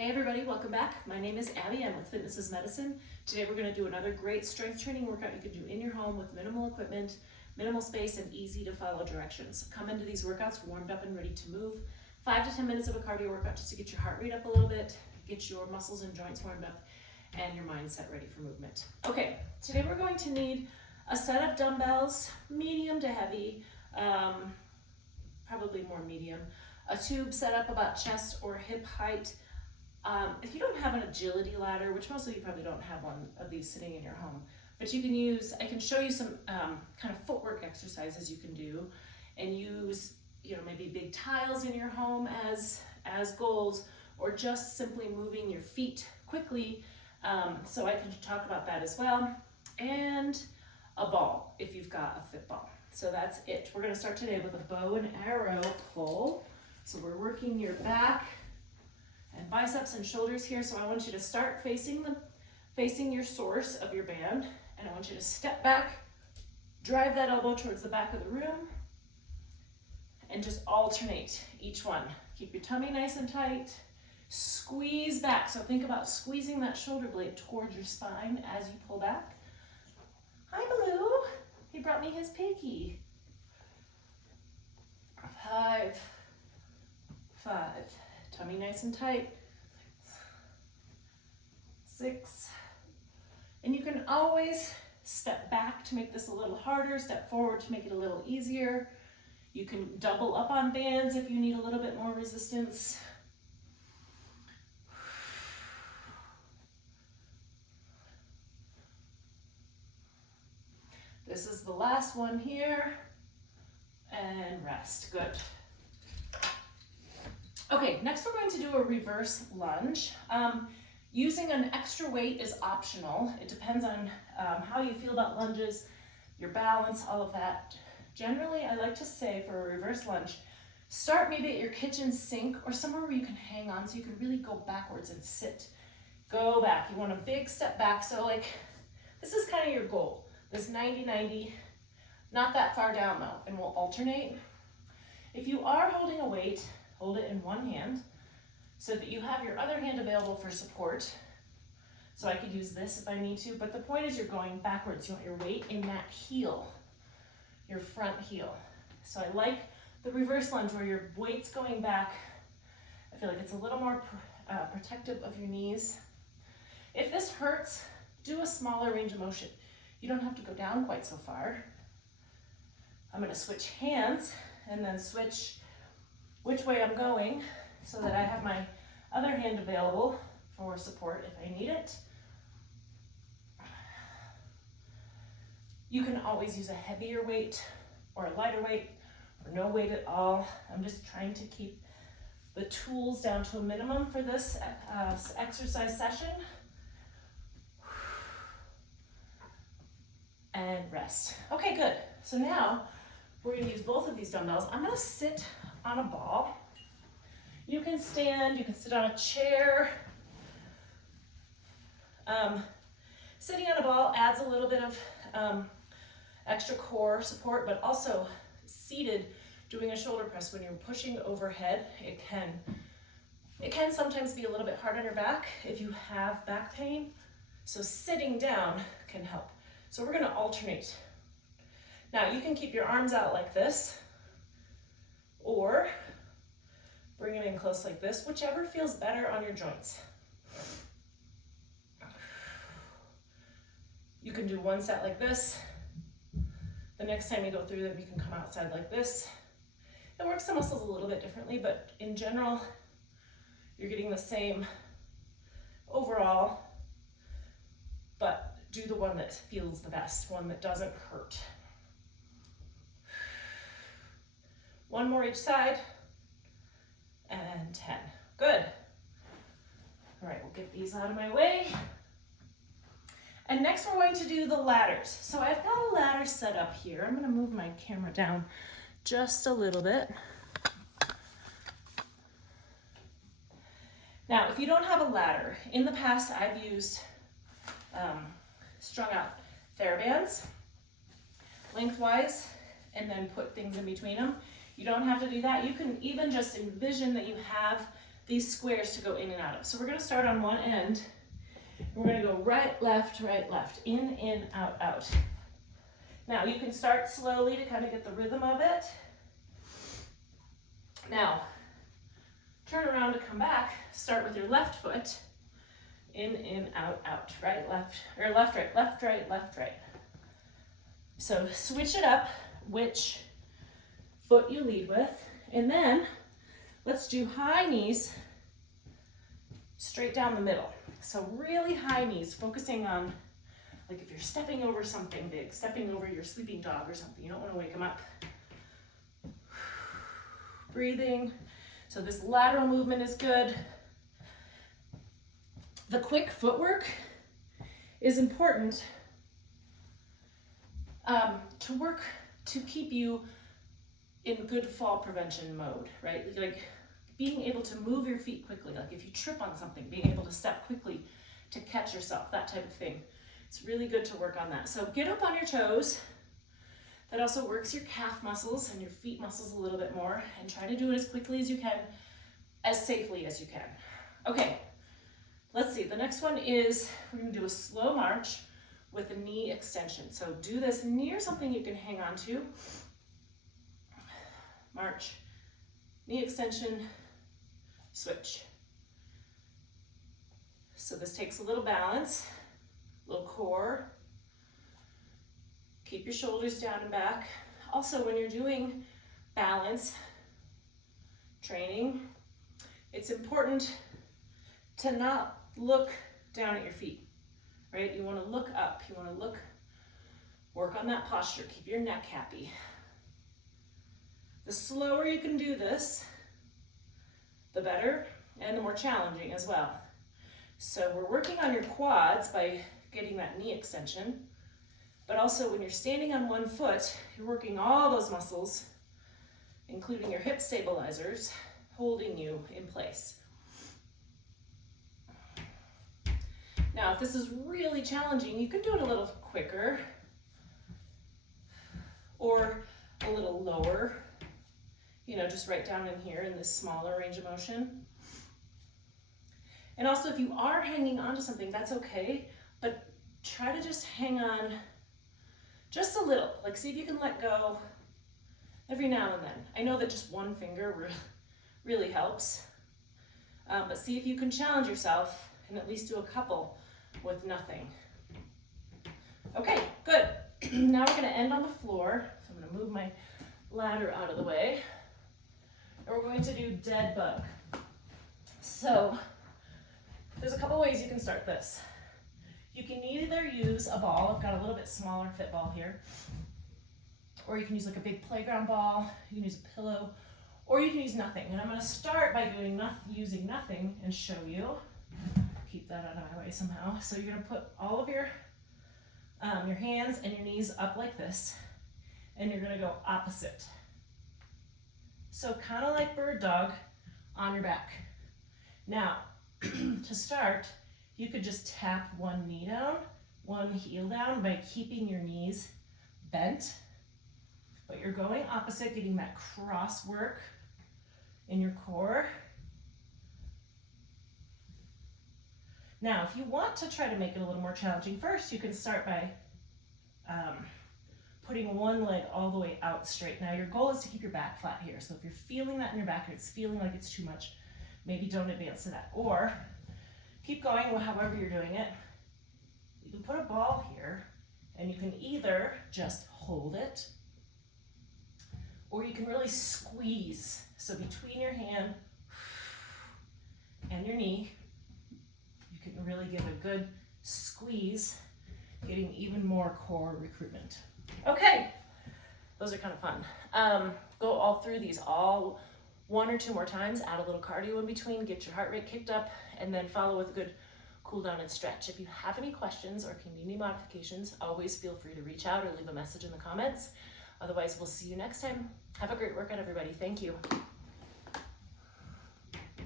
Hey everybody, welcome back. My name is Abby, I'm with Fitness is Medicine. Today we're gonna do another great strength training workout you can do in your home with minimal equipment, minimal space, and easy to follow directions. Come into these workouts warmed up and ready to move. 5 to 10 minutes of a cardio workout just to get your heart rate up a little bit, get your muscles and joints warmed up, and your mindset ready for movement. Okay, today we're going to need a set of dumbbells, medium to heavy, probably more medium, a tube set up about chest or hip height. If you don't have an agility ladder, which most of you probably don't have one of these sitting in your home, but you can use, I can show you some kind of footwork exercises you can do and use, maybe big tiles in your home as goals, or just simply moving your feet quickly. So I can talk about that as well. And a ball, if you've got a fit ball. So that's it. We're gonna start today with a bow and arrow pull. So we're working your back and biceps and shoulders here. So I want you to start facing your source of your band, and I want you to step back, drive that elbow towards the back of the room, and just alternate each one. Keep your tummy nice and tight. Squeeze back. So think about squeezing that shoulder blade towards your spine as you pull back. Hi, Blue. He brought me his piggy. 5, tummy nice and tight. 6, and you can always step back to make this a little harder, step forward to make it a little easier. You can double up on bands if you need a little bit more resistance. This is the last one here, and rest, good. Okay, next we're going to do a reverse lunge. Using an extra weight is optional. It depends on how you feel about lunges, your balance, all of that. Generally, I like to say for a reverse lunge, start maybe at your kitchen sink or somewhere where you can hang on so you can really go backwards and sit. Go back, you want a big step back. So like, this is kind of your goal. This 90-90, not that far down though, and we'll alternate. If you are holding a weight, hold it in one hand so that you have your other hand available for support. So I could use this if I need to, but the point is you're going backwards. You want your weight in that heel, your front heel. So I like the reverse lunge where your weight's going back. I feel like it's a little more protective of your knees. If this hurts, do a smaller range of motion. You don't have to go down quite so far. I'm gonna switch hands and then switch which way I'm going so that I have my other hand available for support if I need it. You can always use a heavier weight or a lighter weight or no weight at all. I'm just trying to keep the tools down to a minimum for this exercise session. And rest. Okay, good. So now we're gonna use both of these dumbbells. I'm gonna sit on a ball. You can stand, you can sit on a chair. Sitting on a ball adds a little bit of extra core support, but also seated, doing a shoulder press when you're pushing overhead, it can sometimes be a little bit hard on your back if you have back pain. So sitting down can help. So we're gonna alternate. Now you can keep your arms out like this, or bring them in close like this, whichever feels better on your joints. You can do one set like this. The next time you go through them, you can come outside like this. It works the muscles a little bit differently, but in general, you're getting the same overall, but do the one that feels the best, one that doesn't hurt. One more each side, and 10. Good. All right, we'll get these out of my way. And next we're going to do the ladders. So I've got a ladder set up here. I'm gonna move my camera down just a little bit. Now, if you don't have a ladder, in the past I've used strung out TheraBands lengthwise and then put things in between them. You don't have to do that. You can even just envision that you have these squares to go in and out of. So we're gonna start on one end. We're gonna go right, left, in, out, out. Now you can start slowly to kind of get the rhythm of it. Now, turn around to come back, start with your left foot, in, out, out, right, left, or left, right, left, right, left, right. So switch it up, which foot you lead with, and then let's do high knees straight down the middle. So really high knees, focusing on, like if you're stepping over something big, stepping over your sleeping dog or something, you don't want to wake them up. Breathing. So this lateral movement is good. The quick footwork is important to work to keep you in good fall prevention mode, right? Like being able to move your feet quickly, like if you trip on something, being able to step quickly to catch yourself, that type of thing. It's really good to work on that. So get up on your toes. That also works your calf muscles and your feet muscles a little bit more, and try to do it as quickly as you can, as safely as you can. Okay, let's see. The next one is we're gonna do a slow march with a knee extension. So do this near something you can hang on to. March, knee extension, switch. So this takes a little balance, a little core. Keep your shoulders down and back. Also, when you're doing balance training, it's important to not look down at your feet, right? You want to look up. You want to work on that posture. Keep your neck happy. The slower you can do this, the better, and the more challenging as well. So we're working on your quads by getting that knee extension, but also when you're standing on one foot, you're working all those muscles, including your hip stabilizers, holding you in place. Now, if this is really challenging, you can do it a little quicker or a little lower, you know, just right down in here in this smaller range of motion. And also, if you are hanging on to something, that's okay, but try to just hang on just a little. Like, see if you can let go every now and then. I know that just one finger really helps, but see if you can challenge yourself and at least do a couple with nothing. Okay, good. Now we're gonna end on the floor. So I'm gonna move my ladder out of the way. And we're going to do dead bug. So there's a couple ways you can start this. You can either use a ball. I've got a little bit smaller fit ball here. Or you can use like a big playground ball. You can use a pillow. Or you can use nothing. And I'm going to start by using nothing and show you. Keep that out of my way somehow. So you're going to put all of your hands and your knees up like this. And you're going to go opposite. So kind of like bird dog on your back. Now, to start, you could just tap one knee down, one heel down by keeping your knees bent. But you're going opposite, getting that cross work in your core. Now, if you want to try to make it a little more challenging, first you can start by putting one leg all the way out straight. Now, your goal is to keep your back flat here. So if you're feeling that in your back and it's feeling like it's too much, maybe don't advance to that. Or keep going however you're doing it. You can put a ball here and you can either just hold it or you can really squeeze. So between your hand and your knee, you can really give a good squeeze, getting even more core recruitment. Okay, those are kind of fun. Go all through these all one or two more times, add a little cardio in between, get your heart rate kicked up, and then follow with a good cool down and stretch. If you have any questions or if you need any modifications, always feel free to reach out or leave a message in the comments. Otherwise, we'll see you next time. Have a great workout, everybody. Thank you.